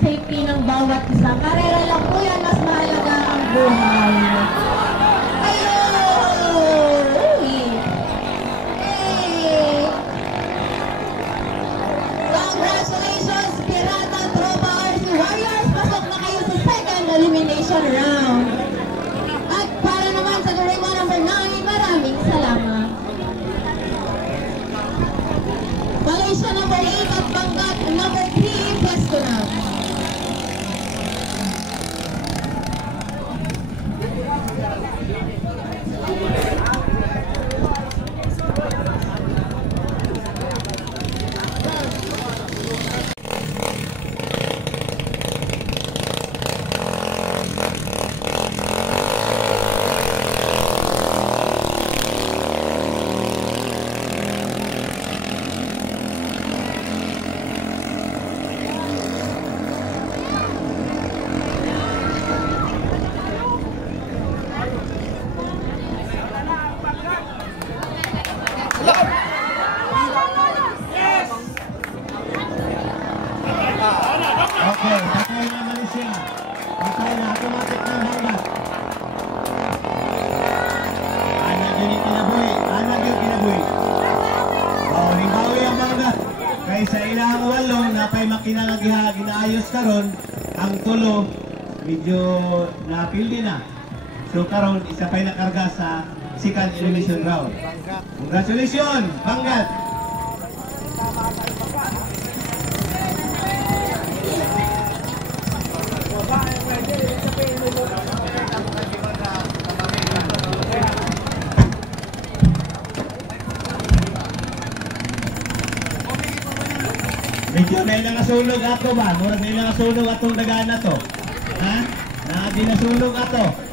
safety ng bawat isa. Karera lang po yan, mas mahalaga ang buhay. Ayun! Hey! Congratulations, Pirata Tropa RC Warriors! Pasok na kayo sa second elimination round. At para naman sa Dorema number 9, maraming salamat. Malaysia number 8 at Bangat number 3, pwesto na. Okay, patay na Malaysia. Patay na, automatic na Bangat. Anak yun yung kinabuhi. Anak yung kinabuhi. Oh, rimbawi ang Bangat. Kaya sa ilang walong, napay makinangagiha, ginaayos karon ang tulo, medyo napildi na. So karon isa pa'y nakarga sa second elimination round. Congratulations, Bangat! Medyo na ilang nasunog ato ba? Murag na ilang nasunog atong dagaan na to. Ha? Na di nasunog ato.